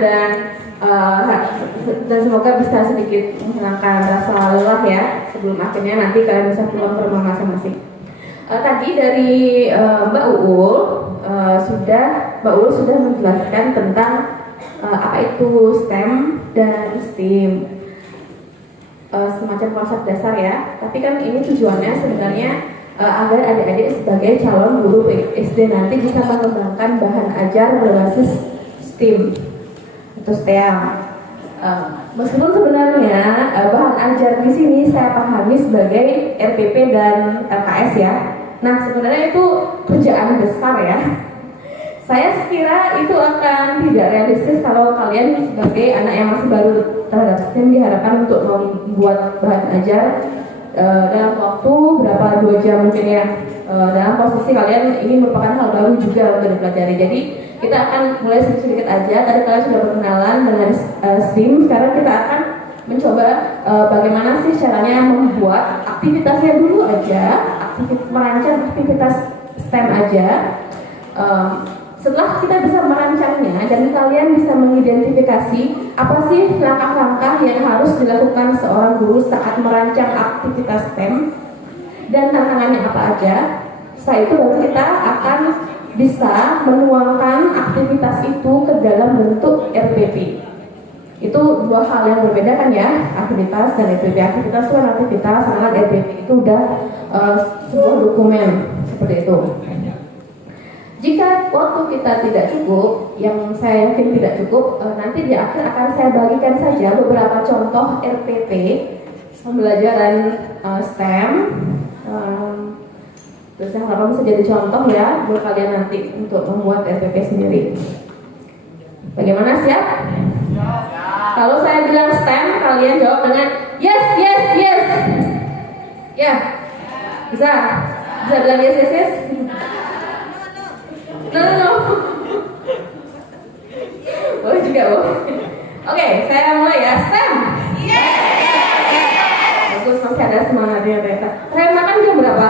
dan dan semoga bisa sedikit menghilangkan rasa lelah ya sebelum akhirnya nanti kalian bisa pulang ke rumah masing-masing. Tadi dari Mbak Uul sudah menjelaskan tentang apa itu STEM dan STEAM, semacam konsep dasar ya. Tapi kan ini tujuannya sebenarnya agar adik-adik sebagai calon guru SD nanti bisa mengembangkan bahan ajar berbasis STEAM atau STEAM. Meskipun sebenarnya bahan ajar di sini saya pahami sebagai RPP dan LKS ya. Nah sebenarnya itu kerjaan besar ya. Saya kira itu akan tidak realistis kalau kalian sebagai anak yang masih baru terhadap STEM diharapkan untuk membuat bahan ajar dalam waktu berapa 2 jam mungkin ya. Dalam posisi kalian ini merupakan hal baru juga untuk dipelajari. Jadi kita akan mulai sedikit aja. Tadi kalian sudah berkenalan dengan STEAM. Sekarang kita akan mencoba bagaimana sih caranya membuat aktivitasnya dulu aja, merancang aktivitas STEM aja. Setelah kita bisa merancangnya dan kalian bisa mengidentifikasi apa sih langkah-langkah yang harus dilakukan seorang guru saat merancang aktivitas STEM dan tantangannya apa aja, setelah itu baru kita akan bisa menuangkan aktivitas itu ke dalam bentuk RPP. Itu dua hal yang berbeda kan ya, aktivitas dan RPP. Aktivitas itu kan aktivitas, sedangkan RPP itu udah sebuah dokumen seperti itu. Jika waktu kita tidak cukup, yang saya yakin tidak cukup, nanti di akhir akan saya bagikan saja beberapa contoh RPP pembelajaran STEM. Terus yang harap bisa jadi contoh ya buat kalian nanti untuk membuat RPP sendiri. Bagaimana, siap? Kalau saya bilang STEM, kalian jawab dengan yes, yes, yes. Ya, bisa? Bisa bilang yes, yes, yes? No. Boleh juga, Bu. Oke, saya mulai ya. STEM. Bagus, masih ada semangatnya ternyata. Kalian makan jam berapa?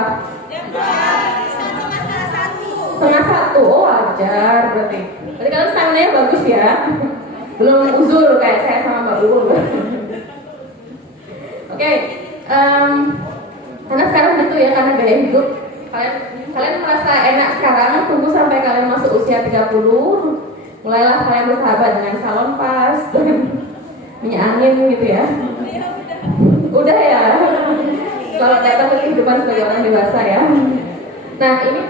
Setengah satu. Oh, wajar berarti. Berarti kalian stamina-nya bagus ya. Belum uzur kayak saya sama Mbak Uul. Oke, karena sekarang gitu ya, karena gaya hidup kalian merasa enak sekarang, tunggu sampai kalian masuk usia 30, mulailah kalian bersahabat dengan salon pas, minyak angin gitu ya. Udah ya, selamat datang ke kehidupan sebagai orang dewasa ya. Nah ini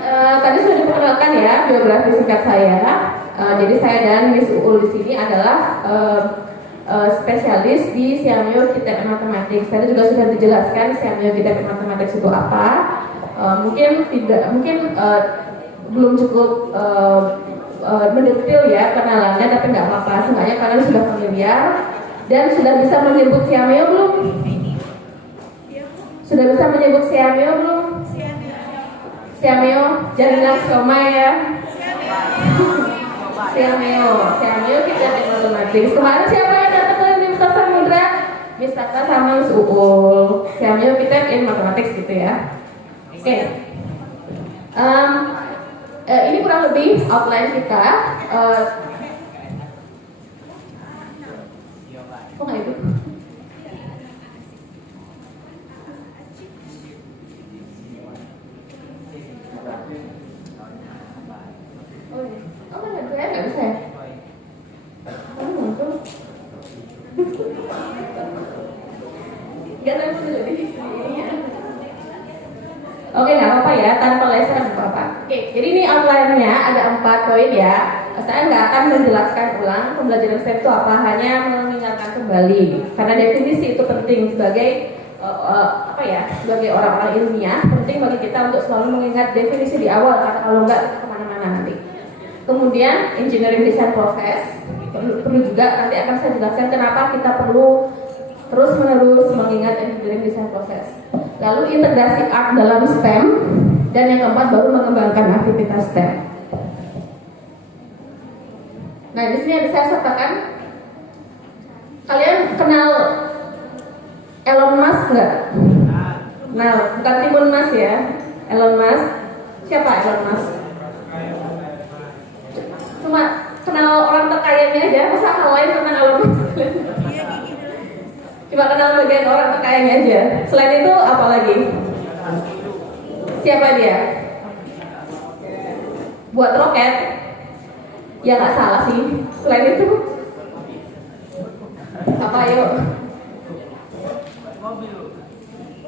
tadi sudah diperkenalkan ya biografi singkat saya. Jadi saya dan Miss Uul di sini adalah spesialis di Siameo Kitab Mathematics. Tadi juga sudah dijelaskan Siameo Kitab Mathematics itu apa. Mungkin belum cukup mendetail ya kenalannya, tapi nggak apa-apa. Seenggaknya kalian sudah familiar dan sudah bisa menyebut Siameo belum? Sudah bisa menyebut Siameo belum? Siameo, jangan bilang siomay ya. Siameo kita matematik. Kemarin siapa yang datang ke Universitas Samudra? Miss Tata sama Miss Uul. Siameo kita matematik gitu ya. Oke. Ini kurang lebih outline kita. Kok nggak itu? Saya nggak bisa ya? Oke, nggak apa-apa ya, tanpa laser nggak apa-apa. Oke, jadi ini outline-nya ada 4 poin ya. Saya nggak akan menjelaskan ulang pembelajaran STEM itu apa, hanya mengingatkan kembali. Karena definisi itu penting sebagai sebagai orang-orang ilmiah, penting bagi kita untuk selalu mengingat definisi di awal, karena kalau nggak kemana-mana nanti. Kemudian engineering design proses perlu juga, nanti akan saya jelaskan kenapa kita perlu terus-menerus mengingat engineering design proses. Lalu integrasi art dalam STEM, dan yang keempat baru mengembangkan aktivitas STEM. Nah di sini ada saya sertakan. Kalian kenal Elon Musk nggak? Nah, bukan Timun Mas ya. Elon Musk. Siapa Elon Musk? Cuma kenal orang terkayanya aja, masa hal lain tentang Elon Musk? Coba kenal bagian orang terkayanya aja. Selain itu apa lagi? Siapa dia? Buat roket? Ya nggak salah sih. Selain itu apa yuk?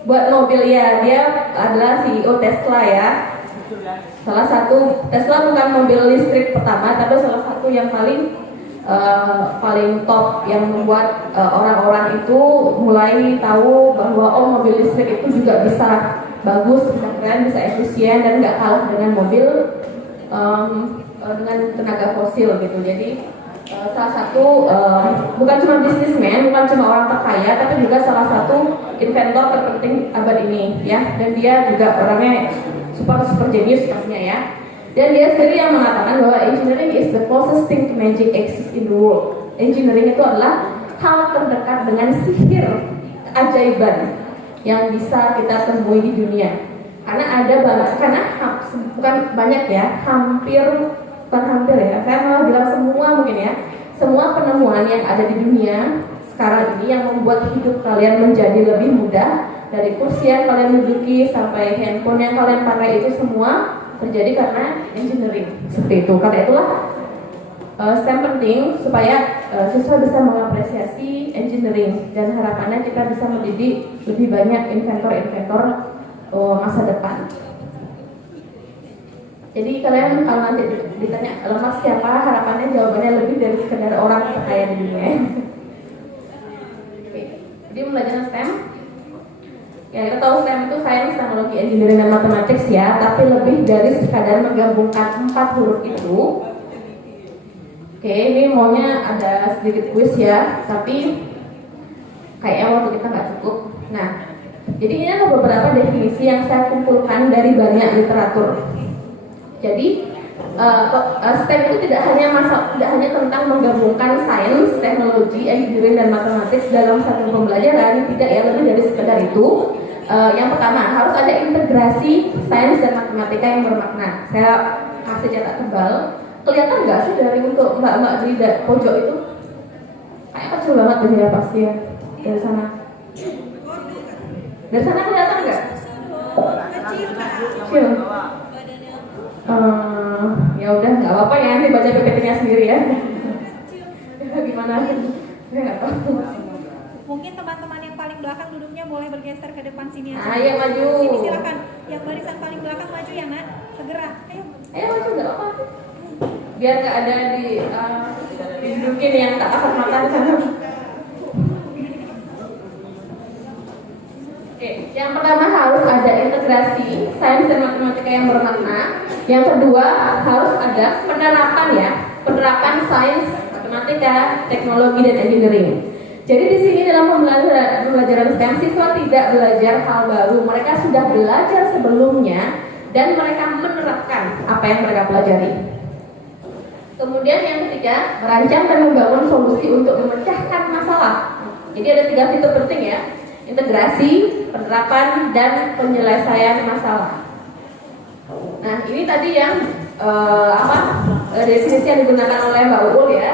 Buat mobil ya, dia adalah CEO Tesla ya. Salah satu, Tesla bukan mobil listrik pertama, tapi salah satu yang paling top yang membuat orang-orang itu mulai tahu bahwa oh mobil listrik itu juga bisa bagus, bisa keren, bisa efisien dan nggak kalah dengan mobil dengan tenaga fosil gitu. Jadi salah satu bukan cuma bisnismen, bukan cuma orang terkaya, tapi juga salah satu inventor terpenting abad ini ya. Dan dia juga orangnya super jenius pastinya ya. Dan dia sendiri yang mengatakan bahwa engineering is the closest thing to magic exists in the world. Engineering itu adalah hal terdekat dengan sihir keajaiban yang bisa kita temui di dunia. Karena ada banget, bukan banyak ya, bukan hampir ya, saya malah bilang semua mungkin ya, semua penemuan yang ada di dunia sekarang ini yang membuat hidup kalian menjadi lebih mudah, dari kursi yang kalian duduki sampai handphone yang kalian pakai, itu semua terjadi karena engineering. Seperti itu. Karena itulah STEM penting supaya siswa bisa mengapresiasi engineering, dan harapannya kita bisa mendidik lebih banyak inventor-inventor masa depan. Jadi kalian kalau nanti ditanya Elon Musk siapa, harapannya jawabannya lebih dari sekedar orang terkaya di dunia. Oke. Jadi belajar STEM. Ya, kita tahu STEM itu sains, teknologi, engineering, dan matematik ya, tapi lebih dari sekadar menggabungkan 4 huruf itu. Oke, ini maunya ada sedikit kuis ya, tapi kayaknya waktu kita nggak cukup. Nah, jadi ini ada beberapa definisi yang saya kumpulkan dari banyak literatur. Jadi STEM itu tidak hanya tentang menggabungkan sains, teknologi, engineering, dan matematik dalam satu pembelajaran, tidak ya, lebih dari sekedar itu. Yang pertama, harus ada integrasi sains dan matematika yang bermakna. Saya kasih cetak tebal. Kelihatan nggak sih dari untuk mbak-mbak di pojok itu? Kayak kecil banget dari ya pasti ya. Dari sana. Dari sana kelihatan nggak? Kecil. Ya udah nggak apa-apa ya, nanti baca PPT-nya sendiri ya. Gimana? Saya nggak tahu. Mungkin teman-teman yang paling belakang duduknya boleh bergeser ke depan sini aja. Ayo maju. Sini silakan. Yang barisan paling belakang maju ya nak. Segera. Ayo. Ayo maju, nggak apa. Biar nggak ada didudukin yang tak kasat mata di sana. Oke, yang pertama harus ada integrasi sains dan matematika yang bermakna. Yang kedua harus ada penerapan sains, matematika, teknologi, dan engineering. Jadi di sini dalam pembelajaran STEM, siswa tidak belajar hal baru, mereka sudah belajar sebelumnya dan mereka menerapkan apa yang mereka pelajari. Kemudian yang ketiga, merancang dan membangun solusi untuk memecahkan masalah. Jadi ada 3 fitur penting ya: integrasi, penerapan, dan penyelesaian masalah. Nah, ini tadi yang definisi yang digunakan oleh Mbak Uul ya.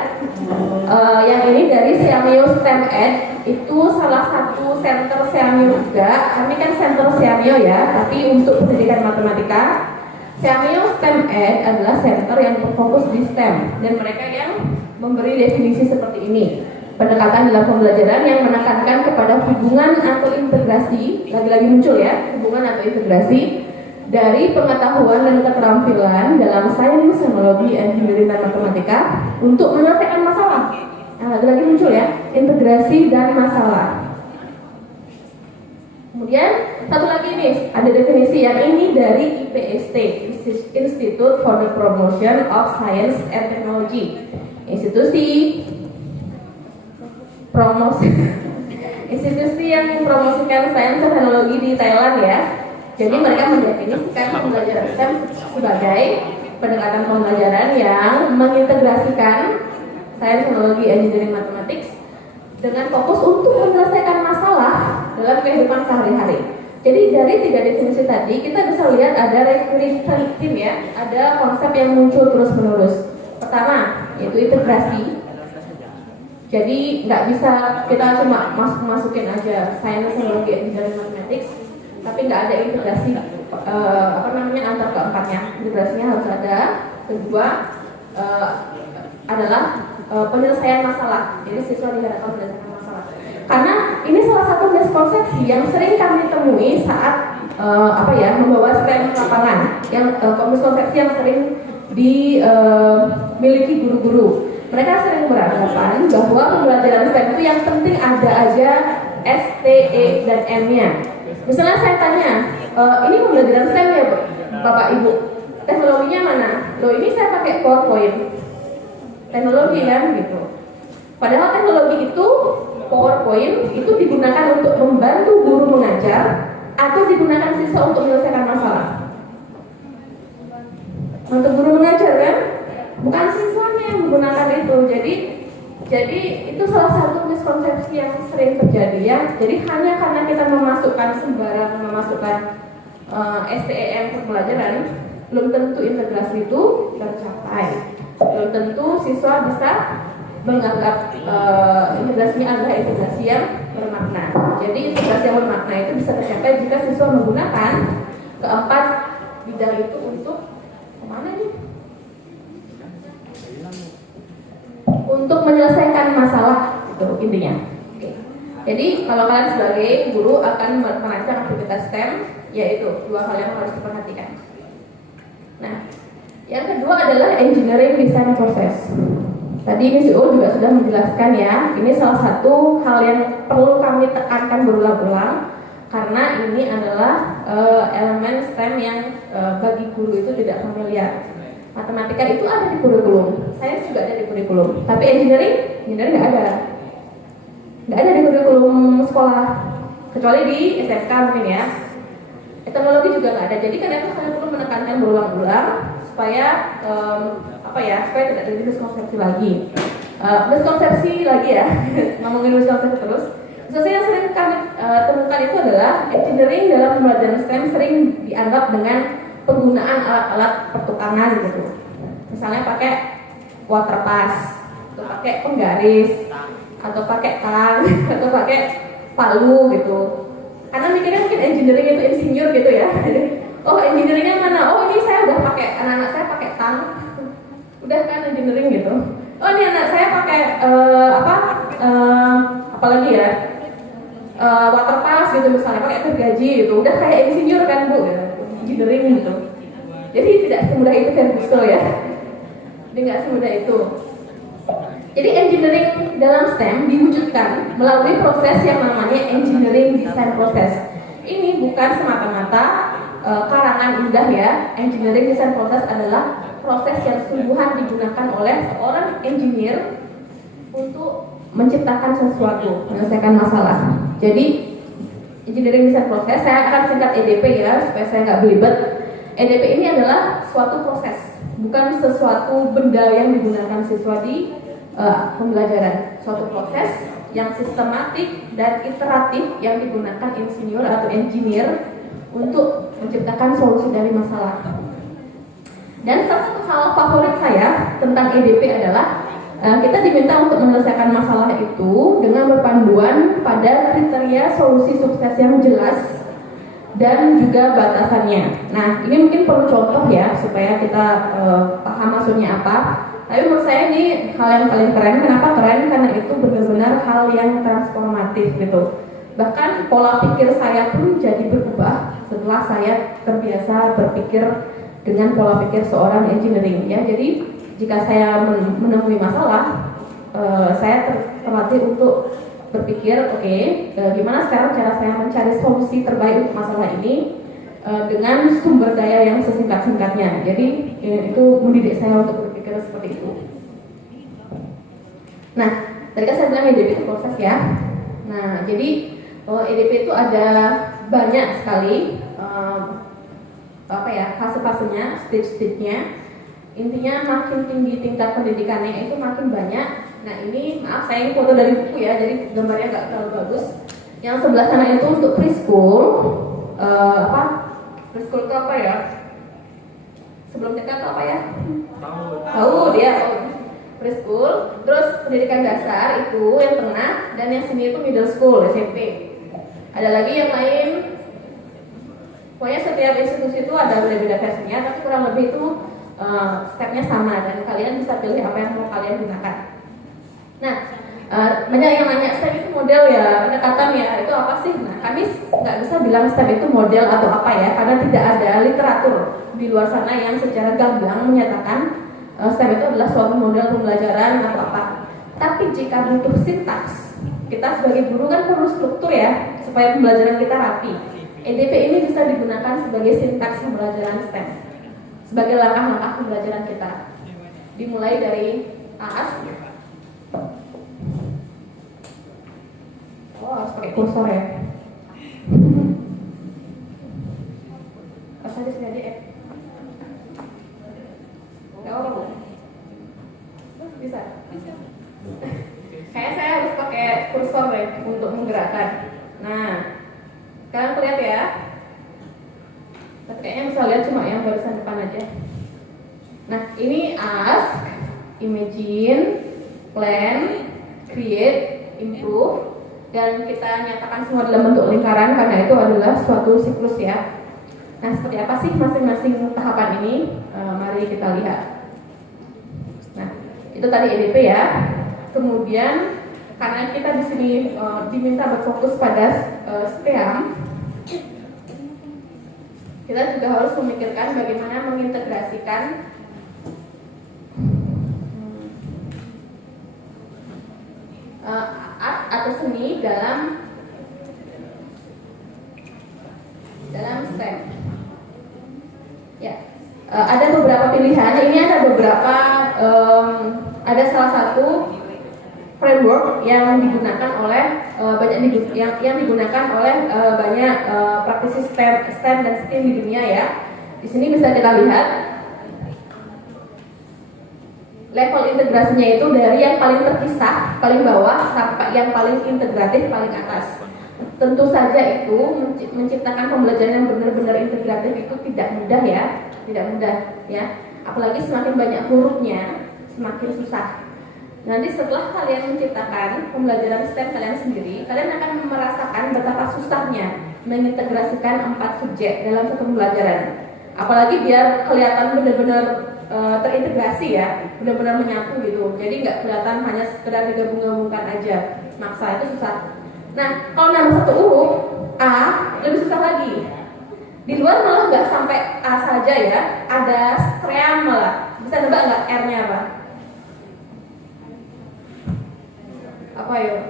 Yang ini dari Siameo STEM Ed, itu salah satu center Siameo juga. Kami kan center Siameo ya, tapi untuk pendidikan matematika. Siameo STEM Ed adalah center yang berfokus di STEM, dan mereka yang memberi definisi seperti ini: pendekatan dalam pembelajaran yang menekankan kepada hubungan atau integrasi, lagi-lagi muncul ya, hubungan atau integrasi dari pengetahuan dan keterampilan dalam sains, teknologi, engineering, dan matematika untuk menyelesaikan masalah. Nah, lagi-lagi muncul ya, integrasi dan masalah. Kemudian satu lagi nih, ada definisi yang ini dari IPST, Institute for the Promotion of Science and Technology, institusi yang mempromosikan sains dan teknologi di Thailand ya. Jadi mereka mendefinisikan pembelajaran STEM sebagai pendekatan pembelajaran yang mengintegrasikan sains, teknologi, engineering, matematik dengan fokus untuk menyelesaikan masalah dalam kehidupan sehari-hari. Jadi dari 3 definisi tadi kita bisa lihat ada recurring theme ya, ada konsep yang muncul terus-menerus. Pertama, yaitu integrasi. Jadi nggak bisa kita cuma masukin aja sains, teknologi, engineering, mathematics, tapi nggak ada integrasi antar keempatnya. Integrasinya harus ada. Kedua adalah penyelesaian masalah. Jadi siswa diharapkan menyelesaikan masalah. Karena ini salah satu miskonsepsi yang sering kami temui saat membawa STEM ke lapangan. Yang miskonsepsi yang sering dimiliki guru-guru. Mereka sering beranggapan bahwa pembelajaran STEM itu yang penting ada aja S, T, E, dan M-nya. Misalnya saya tanya, ini pembelajaran STEM ya Bapak Ibu? Teknologinya mana? Loh ini saya pakai PowerPoint. Teknologi kan gitu. Padahal teknologi itu, PowerPoint itu digunakan untuk membantu guru mengajar atau digunakan siswa untuk menyelesaikan masalah. Untuk guru mengajar kan? Bukan siswanya yang menggunakan itu. Jadi itu salah satu miskonsepsi yang sering terjadi ya. Jadi hanya karena kita memasukkan STEM ke pelajaran, belum tentu integrasi itu tercapai. Belum tentu siswa bisa menganggap integrasinya adalah integrasi yang bermakna. Jadi integrasi yang bermakna itu bisa tercapai jika siswa menggunakan keempat bidang itu untuk kemana nih? Untuk menyelesaikan masalah itu intinya. Oke. Jadi kalau kalian sebagai guru akan merancang aktivitas STEM, yaitu dua hal yang harus diperhatikan. Nah, yang kedua adalah engineering design process. Tadi Miss Uul juga sudah menjelaskan ya, ini salah satu hal yang perlu kami tekankan berulang-ulang karena ini adalah elemen STEM yang bagi guru itu tidak familiar. Matematika itu ada di kurikulum, sains juga ada di kurikulum, tapi engineering nggak ada di kurikulum sekolah, kecuali di SMK mungkin ya. Teknologi juga nggak ada, jadi karena itu kami perlu menekankan berulang-ulang supaya supaya tidak terjadi miskonsepsi lagi. Miskonsepsi lagi ya, ngomongin miskonsepsi terus. Miskonsepsi yang sering kami temukan itu adalah engineering dalam pembelajaran STEM sering dianggap dengan penggunaan alat-alat pertukangan gitu. Misalnya pakai water pass, atau pakai penggaris, atau pakai tang, atau pakai palu gitu. Karena mikirnya mungkin engineering itu insinyur gitu ya. Oh engineeringnya mana? Oh ini saya udah pakai, anak-anak saya pakai tang, udah kan engineering gitu. Oh ini anak saya pakai apalagi ya, water pass gitu misalnya, pakai gergaji gitu, udah kayak insinyur kan bu, gitu. Engineering gitu. Jadi tidak semudah itu kan Gusto ya. Jadi nggak semudah itu. Jadi engineering dalam STEM diwujudkan melalui proses yang namanya engineering design process. Ini bukan semata-mata karangan indah ya. Engineering design process adalah proses yang sungguhan digunakan oleh seorang engineer untuk menciptakan sesuatu, menyelesaikan masalah. Jadi engineering design proses, saya akan singkat EDP ya supaya saya nggak belibet. EDP ini adalah suatu proses, bukan sesuatu benda yang digunakan siswa di pembelajaran. Suatu proses yang sistematik dan iteratif yang digunakan insinyur atau engineer untuk menciptakan solusi dari masalah. Dan salah satu hal favorit saya tentang EDP adalah kita diminta untuk menyelesaikan masalah itu dengan berpanduan pada kriteria solusi sukses yang jelas dan juga batasannya. Nah, ini mungkin perlu contoh ya supaya kita paham maksudnya apa. Tapi menurut saya ini hal yang paling keren. Kenapa keren? Karena itu benar-benar hal yang transformatif gitu. Bahkan pola pikir saya pun jadi berubah setelah saya terbiasa berpikir dengan pola pikir seorang engineering ya. Jadi jika saya menemui masalah, saya terlatih untuk berpikir, oke, gimana sekarang cara saya mencari solusi terbaik untuk masalah ini dengan sumber daya yang sesingkat-singkatnya. Jadi itu mendidik saya untuk berpikir seperti itu. Nah, tadi kan saya bilang EDP itu proses ya. Nah, jadi EDP itu ada banyak sekali fase-fasenya, stage-stage-nya. Intinya makin tinggi tingkat pendidikannya itu makin banyak. Nah ini maaf saya ini foto dari buku ya, jadi gambarnya nggak terlalu bagus. Yang sebelah sana itu untuk preschool. Preschool itu apa ya? Sebelum TK itu apa ya? Tahu dia. preschool, terus pendidikan dasar itu yang tengah, dan yang sini itu middle school, SMP. Ada lagi yang lain, pokoknya setiap institusi itu ada beda-beda versinya, tapi kurang lebih itu stepnya sama, dan kalian bisa pilih apa yang mau kalian gunakan. Nah, banyak yang nanya step itu model ya, pendekatan ya, itu apa sih? Nah, kami nggak bisa bilang step itu model atau apa ya, karena tidak ada literatur di luar sana yang secara gamblang menyatakan step itu adalah suatu model pembelajaran atau apa. Tapi jika butuh sintaks, kita sebagai guru kan perlu struktur ya, supaya pembelajaran kita rapi. EDP ini bisa digunakan sebagai sintaks pembelajaran STEM, sebagai langkah-langkah pembelajaran kita. Dimulai dari AAS. Oh, harus pakai kursor ya. Pas aja sini aja ya. Gak apa-apa Bu? Bisa? Kayak saya harus pakai kursor ya untuk menggerakkan. Nah, kalian lihat ya. Tapi kayaknya bisa lihat cuma yang barisan depan aja. Nah, ini ask, imagine, plan, create, improve, dan kita nyatakan semua dalam bentuk lingkaran karena itu adalah suatu siklus ya. Nah, seperti apa sih masing-masing tahapan ini? Mari kita lihat. Nah, itu tadi EDP ya. Kemudian karena kita di sini diminta berfokus pada STEAM, kita juga harus memikirkan bagaimana mengintegrasikan art atau seni dalam STEM. Ya, ada beberapa pilihan. Ini ada beberapa, ada salah satu framework yang digunakan oleh yang digunakan oleh banyak praktisi STEM dan STEAM di dunia ya. Di sini bisa kita lihat level integrasinya itu dari yang paling terpisah, paling bawah, sampai yang paling integratif, paling atas. Tentu saja itu menciptakan pembelajaran yang benar-benar integratif itu tidak mudah ya, tidak mudah ya. Apalagi semakin banyak hurufnya, semakin susah. Nanti setelah kalian menciptakan pembelajaran STEM kalian sendiri, kalian akan merasakan betapa susahnya mengintegrasikan 4 subjek dalam satu pembelajaran. Apalagi biar kelihatan benar-benar terintegrasi ya, benar-benar menyatu gitu. Jadi nggak kelihatan hanya sekedar digabung-gabungkan aja, maksa itu susah. Nah, kalau nambah satu huruf A lebih susah lagi. Di luar malah nggak sampai A saja ya, ada STEAM malah. Bisa nebak nggak R-nya apa? Apa yuk?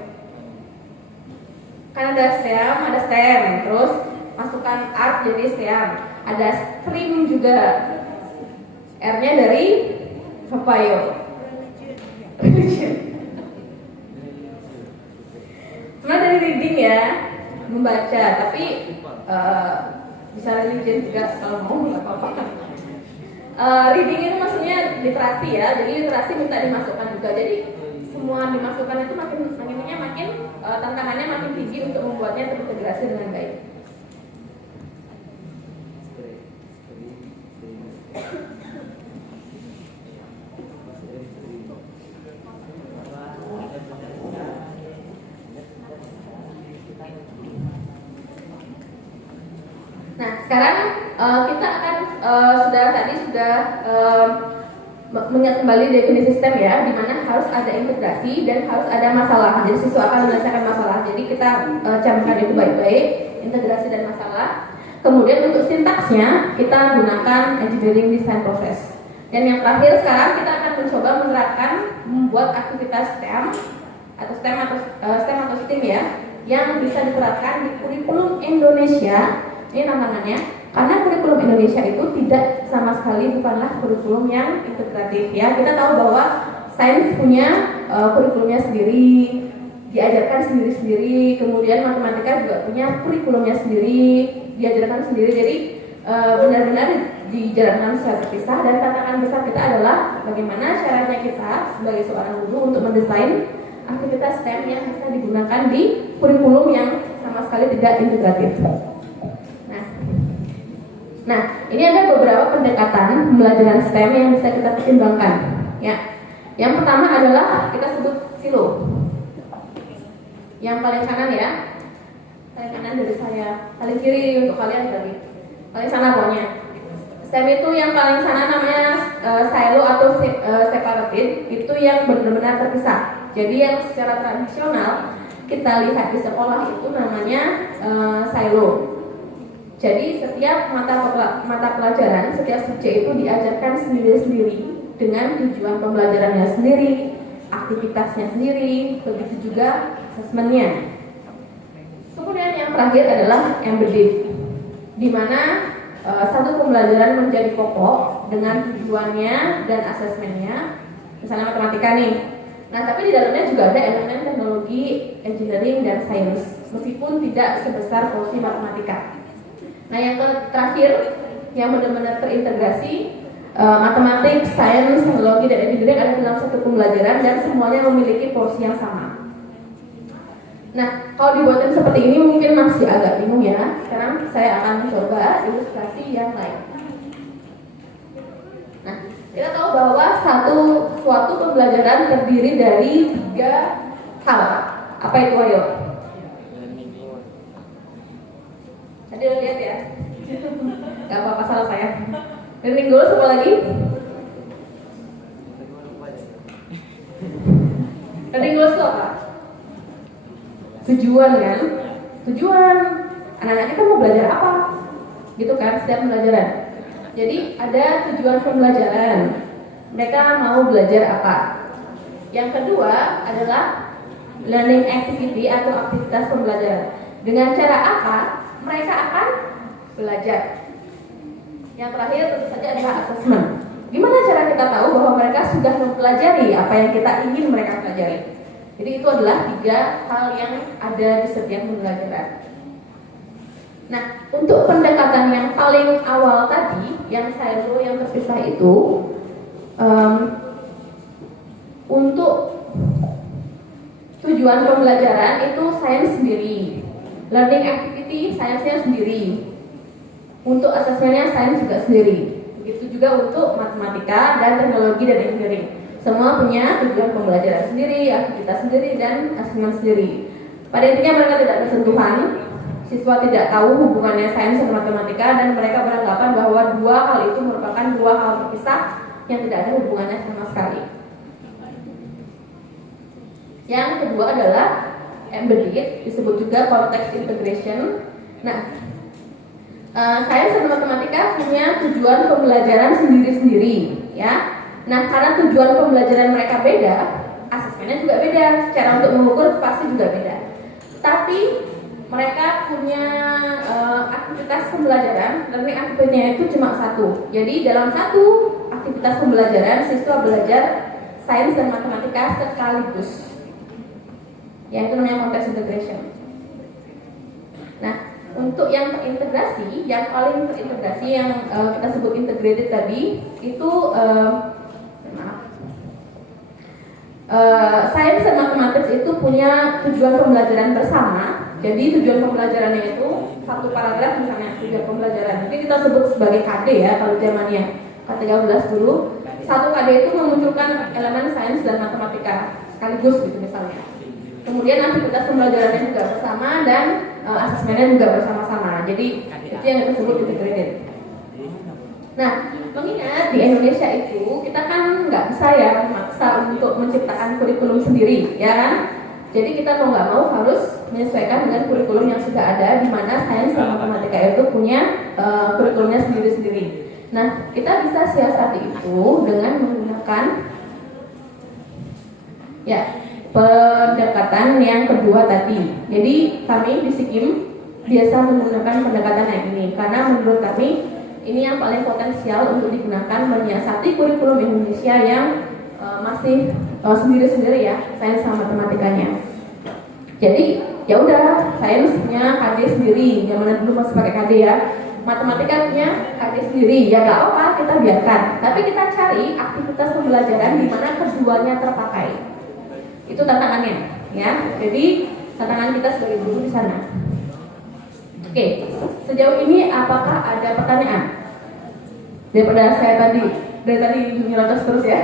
Kan ada STEAM, ada STEM, terus masukkan art jadi STEAM. Ada stream juga. R-nya dari apa yuk? Religion. Sebenarnya dari reading ya, membaca, tapi bisa religion juga kalau mau, nggak apa-apa. Reading itu maksudnya literasi ya, jadi literasi minta dimasukkan juga. Jadi semua dimasukkan itu makin tantangannya makin tinggi untuk membuatnya terintegrasi dengan baik. Nah, sekarang kita akan sudah mengingat kembali definisi STEM ya, di mana harus ada integrasi dan harus ada masalah. Jadi siswa akan menyelesaikan masalah. Jadi kita camkan itu baik-baik, integrasi dan masalah. Kemudian untuk sintaksnya kita gunakan engineering design process. Dan yang terakhir sekarang kita akan mencoba menerapkan membuat aktivitas STEM atau STEM ya, yang bisa diterapkan di kurikulum Indonesia. Ini tantangannya, karena kurikulum Indonesia itu tidak sama sekali bukanlah kurikulum yang integratif ya. Kita tahu bahwa sains punya kurikulumnya sendiri, diajarkan sendiri-sendiri, kemudian matematika juga punya kurikulumnya sendiri, diajarkan sendiri. Jadi benar-benar dijalankan secara terpisah, dan tantangan besar kita adalah bagaimana caranya kita sebagai seorang guru untuk mendesain aktivitas STEM yang bisa digunakan di kurikulum yang sama sekali tidak integratif. Nah, ini ada beberapa pendekatan pembelajaran STEM yang bisa kita pertimbangkan. Ya, Yang pertama adalah kita sebut silo. Yang paling kanan ya, paling kanan dari saya, paling kiri untuk kalian tadi, paling sana pokoknya. STEM itu yang paling sana namanya silo atau separated, itu yang benar-benar terpisah. Jadi yang secara tradisional kita lihat di sekolah itu namanya silo. Jadi setiap mata pelajaran, setiap subjek itu diajarkan sendiri-sendiri dengan tujuan pembelajarannya sendiri, aktivitasnya sendiri, begitu juga asesmennya. Kemudian yang terakhir adalah embedded, di mana satu pembelajaran menjadi pokok dengan tujuannya dan asesmennya, misalnya matematika nih. Nah, tapi di dalamnya juga ada elemen teknologi, engineering, dan sains, meskipun tidak sebesar porsi matematika. Nah, yang terakhir yang benar-benar terintegrasi, matematik, sains, teknologi, dan engineering ada dalam satu pembelajaran dan semuanya memiliki porsi yang sama. Nah, kalau dibuatin seperti ini mungkin masih agak bingung ya. Sekarang saya akan mencoba ilustrasi yang lain. Nah, kita tahu bahwa suatu pembelajaran terdiri dari 3 hal. Apa itu, ayo? Tadi udah lihat ya? Gak apa-apa, salah saya. Learning goals apa lagi? Learning goals itu apa? Tujuan kan? Tujuan anak-anak kita mau belajar apa? Gitu kan, setiap pembelajaran. Jadi ada tujuan pembelajaran. Mereka mau belajar apa? Yang kedua adalah learning activity atau aktivitas pembelajaran. Dengan cara apa mereka akan belajar? Yang terakhir tentu saja adalah assessment. Gimana cara kita tahu bahwa mereka sudah mempelajari apa yang kita ingin mereka pelajari? Jadi itu adalah 3 hal yang ada di setiap pembelajaran. Nah, untuk pendekatan yang paling awal tadi, yang silo yang terpisah itu, untuk tujuan pembelajaran itu sains sendiri, learning activity sainsnya sendiri, untuk asesmennya sains juga sendiri. Begitu juga untuk matematika dan teknologi dan engineering. Semua punya tujuan pembelajaran sendiri, aktivitas sendiri, dan asesmen sendiri. Pada intinya mereka tidak bersentuhan, siswa tidak tahu hubungannya sains dan matematika, dan mereka beranggapan bahwa 2 hal itu merupakan 2 hal terpisah yang tidak ada hubungannya sama sekali. Yang kedua adalah embedded, disebut juga context integration. Nah, sains dan matematika punya tujuan pembelajaran sendiri-sendiri, ya. Nah, karena tujuan pembelajaran mereka beda, asesmennya juga beda, cara untuk mengukur pasti juga beda. Tapi mereka punya aktivitas pembelajaran, learning activity-nya itu cuma 1. Jadi dalam satu aktivitas pembelajaran, siswa belajar sains dan matematika sekaligus. Yang itu namanya context integration. Nah, untuk yang terintegrasi, yang paling terintegrasi yang kita sebut integrated tadi, itu sains dan matematika itu punya tujuan pembelajaran bersama. Jadi tujuan pembelajarannya itu satu paragraf, misalnya tujuan pembelajaran. Jadi kita sebut sebagai KD ya, kalau zamannya K13 dulu. Satu KD itu memunculkan elemen sains dan matematika sekaligus gitu misalnya. Kemudian aktivitas pembelajarannya juga bersama dan asesmennya juga bersama-sama. Jadi itu yang kita sebut integrated. Nah, mengingat di Indonesia itu kita kan nggak bisa ya memaksa untuk menciptakan kurikulum sendiri, ya kan? Jadi kita mau nggak mau harus menyesuaikan dengan kurikulum yang sudah ada, di mana sains dan matematika itu punya kurikulumnya sendiri-sendiri. Nah, kita bisa siasati itu dengan menggunakan pendekatan yang kedua tadi. Jadi kami di SIKIM biasa menggunakan pendekatan yang ini karena menurut kami ini yang paling potensial untuk digunakan menyiasati kurikulum Indonesia yang masih sendiri-sendiri ya, sains sama matematikanya. Jadi ya udah, sains punya KD sendiri, zaman dulu masih pakai KD ya. Matematika punya KD sendiri, ya nggak apa-apa, kita biarkan. Tapi kita cari aktivitas pembelajaran di mana keduanya terpakai. Itu tantangannya, ya. Jadi tantangan kita sebagai guru di sana. Oke, sejauh ini apakah ada pertanyaan? Daripada saya dari tadi nyerocos terus ya.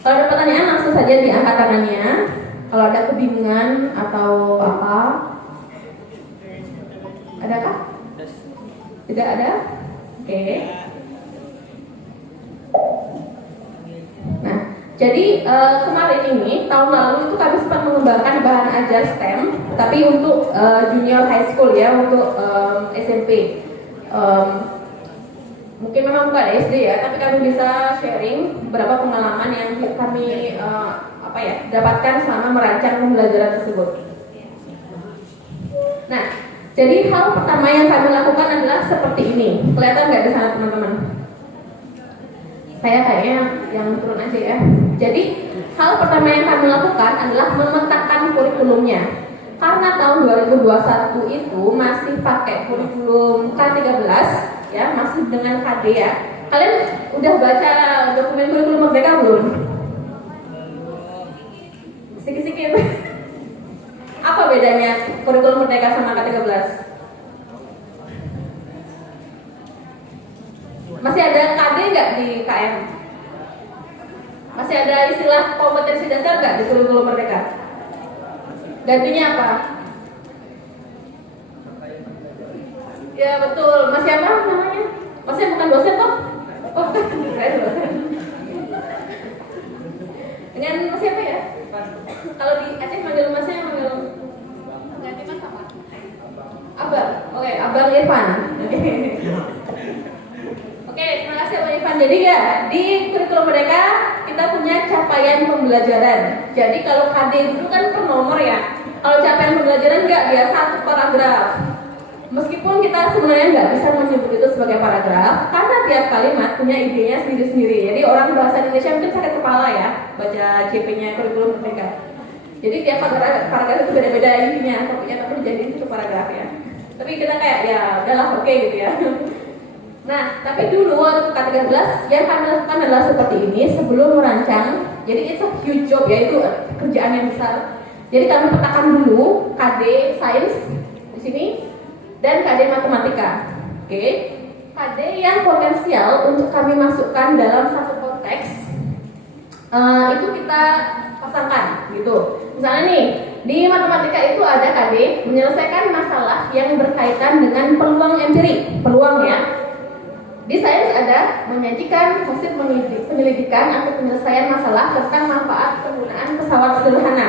Kalau ada pertanyaan langsung saja diangkat tangannya. Kalau ada kebingungan atau apa, adakah? Tidak ada? Oke. Nah, jadi kemarin ini tahun lalu itu kami sempat mengembangkan bahan ajar STEM, tapi untuk junior high school ya, untuk SMP. Mungkin memang bukan SD ya, tapi kami bisa sharing beberapa pengalaman yang kami dapatkan selama merancang pembelajaran tersebut. Nah, jadi hal pertama yang kami lakukan adalah seperti ini. Kelihatan nggak di sana teman-teman? Saya kayaknya yang turun aja ya. Jadi hal pertama yang kami lakukan adalah memetakan kurikulumnya. Karena tahun 2021 itu masih pakai kurikulum K13 ya, masih dengan KD ya. Kalian udah baca dokumen kurikulum Merdeka belum? Sikit-sikit. Apa bedanya kurikulum Merdeka sama K13? Masih ada KD nggak di KM? Masih ada istilah kompetensi dasar nggak di kurikulum Merdeka? Gantinya apa? Ya betul, masih apa namanya? Masih bukan dosen toh? Oh, saya dosen. Dengan masih apa ya? Kalau di Aceh manggil masnya manggil ganti mas apa? Abang. Oke, Abang Irfan. Oke, terima kasih Abang Irfan. Jadi ya, di kurikulum Merdeka kita punya capaian pembelajaran. Jadi kalau KD dulu kan per nomor ya. Kalau capaian pembelajaran enggak, dia satu paragraf. Meskipun kita sebenarnya nggak bisa menyebut itu sebagai paragraf, karena tiap kalimat punya idenya sendiri-sendiri. Jadi orang bahasa Indonesia mungkin sakit kepala ya, baca CP-nya kurikulum Merdeka. Jadi tiap paragraf itu beda-beda intinya, topiknya tapi dijadiin satu paragraf ya. Tapi kita kayak ya udahlah oke gitu ya. Nah, tapi dulu waktu K13 yang kami lakukan adalah seperti ini sebelum merancang. Jadi it's a huge job ya, itu kerjaan yang besar. Jadi kami petakan dulu KD Sains di sini dan KD Matematika. Oke. KD yang potensial untuk kami masukkan dalam satu konteks itu kita pasangkan gitu. Misalnya nih, di matematika itu ada KD menyelesaikan masalah yang berkaitan dengan peluang empirik, peluang ya. Di sains ada menyajikan hasil penyelidikan atau penyelesaian masalah tentang manfaat penggunaan pesawat sederhana.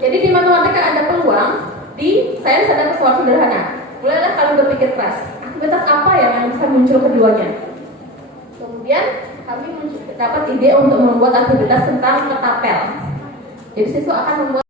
Jadi di matematika ada peluang, di sains ada pesawat sederhana. Mulailah kalian berpikir keras, aktivitas apa yang bisa muncul keduanya. Kemudian kami dapat ide untuk membuat aktivitas tentang ketapel. Jadi siswa akan membuat